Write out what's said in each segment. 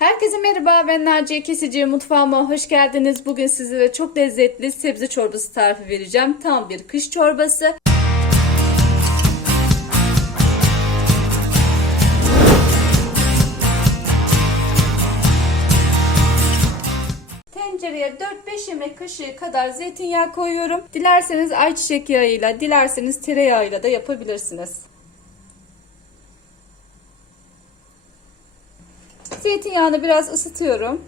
Herkese merhaba ben Naciye Kesici mutfağıma hoş geldiniz. Bugün sizlere çok lezzetli sebze çorbası tarifi vereceğim. Tam bir kış çorbası. Tencereye 4-5 yemek kaşığı kadar zeytinyağı koyuyorum. Dilerseniz ayçiçek yağıyla, dilerseniz tereyağıyla da yapabilirsiniz. Zeytinyağını biraz ısıtıyorum.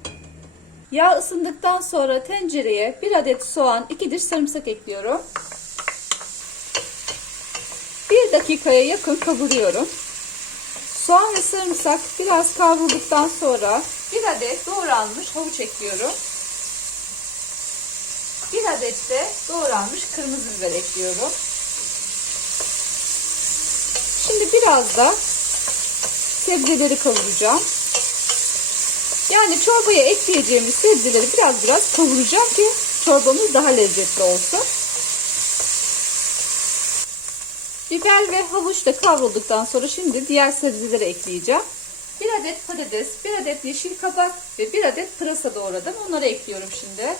Yağ ısındıktan sonra tencereye 1 adet soğan, 2 diş sarımsak ekliyorum. 1 dakikaya yakın kavuruyorum. Soğan ve sarımsak biraz kavrulduktan sonra 1 adet doğranmış havuç ekliyorum. 1 adet de doğranmış kırmızı biber ekliyorum. Şimdi biraz da sebzeleri kavuracağım. Yani çorbaya ekleyeceğimiz sebzeleri biraz biraz kavuracağım ki çorbamız daha lezzetli olsun. Biber ve havuç da kavrulduktan sonra şimdi diğer sebzeleri ekleyeceğim. Bir adet patates, bir adet yeşil kabak ve bir adet pırasa doğradım. Onları ekliyorum şimdi.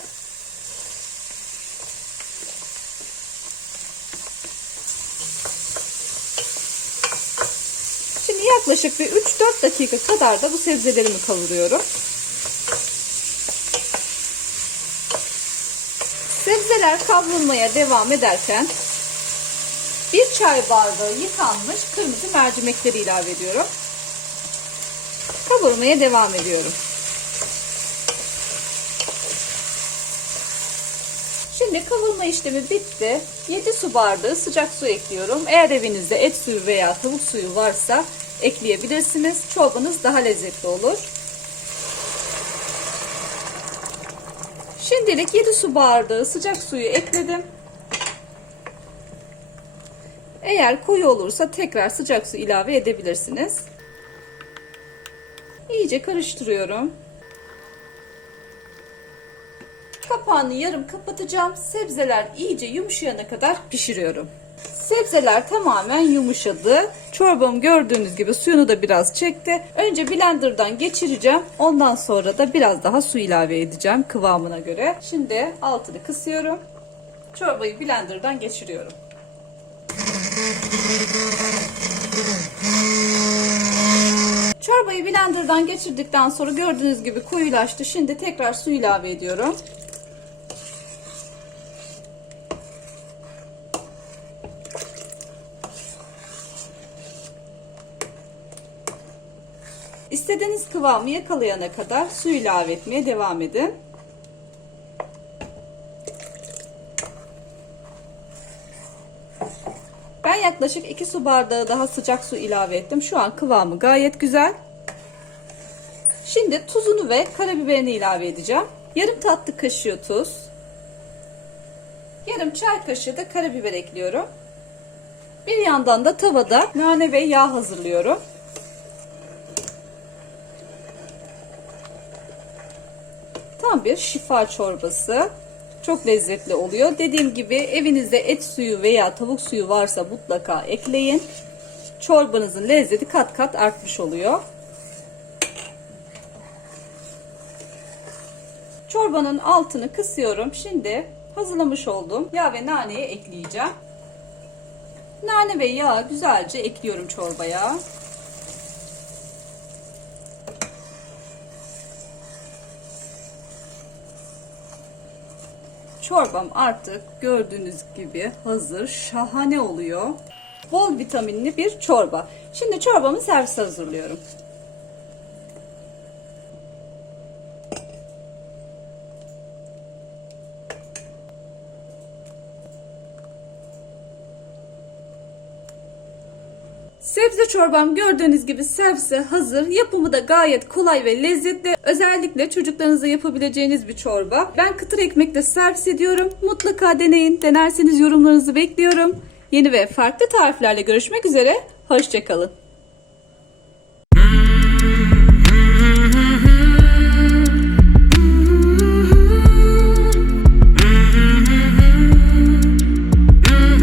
Şimdi yaklaşık bir 3-4 dakika kadar da bu sebzelerimi kavuruyorum. Sebzeler kavrulmaya devam ederken bir çay bardağı yıkanmış kırmızı mercimekleri ilave ediyorum. Kavurmaya devam ediyorum. Şimdi kavurma işlemi bitti. 7 su bardağı sıcak su ekliyorum. Eğer evinizde et suyu veya tavuk suyu varsa ekleyebilirsiniz. Çorbanız daha lezzetli olur. Şimdilik 7 su bardağı sıcak suyu ekledim. Eğer koyu olursa tekrar sıcak su ilave edebilirsiniz. İyice karıştırıyorum. Kapağını yarım kapatacağım. Sebzeler iyice yumuşayana kadar pişiriyorum. Sebzeler tamamen yumuşadı. Çorbam gördüğünüz gibi suyunu da biraz çekti. Önce blenderdan geçireceğim. Ondan sonra da biraz daha su ilave edeceğim kıvamına göre. Şimdi altını kısıyorum. Çorbayı blenderdan geçiriyorum. Çorbayı blenderdan geçirdikten sonra gördüğünüz gibi koyulaştı. Şimdi tekrar su ilave ediyorum. İstediğiniz kıvamı yakalayana kadar su ilave etmeye devam edin. Ben yaklaşık 2 su bardağı daha sıcak su ilave ettim. Şu an kıvamı gayet güzel. Şimdi tuzunu ve karabiberini ilave edeceğim. Yarım tatlı kaşığı tuz. Yarım çay kaşığı da karabiber ekliyorum. Bir yandan da tavada nane ve yağ hazırlıyorum. Tam bir şifa çorbası. Çok lezzetli oluyor. Dediğim gibi evinizde et suyu veya tavuk suyu varsa mutlaka ekleyin. Çorbanızın lezzeti kat kat artmış oluyor. Çorbanın altını kısıyorum. Şimdi hazırlamış olduğum yağ ve naneyi ekleyeceğim. Nane ve yağ güzelce ekliyorum çorbaya. Çorbam artık gördüğünüz gibi hazır. Şahane oluyor. Bol vitaminli bir çorba. Şimdi çorbamı servise hazırlıyorum. Sebze çorbam gördüğünüz gibi servise hazır. Yapımı da gayet kolay ve lezzetli. Özellikle çocuklarınıza yapabileceğiniz bir çorba. Ben kıtır ekmekle servis ediyorum. Mutlaka deneyin. Denerseniz yorumlarınızı bekliyorum. Yeni ve farklı tariflerle görüşmek üzere. Hoşçakalın.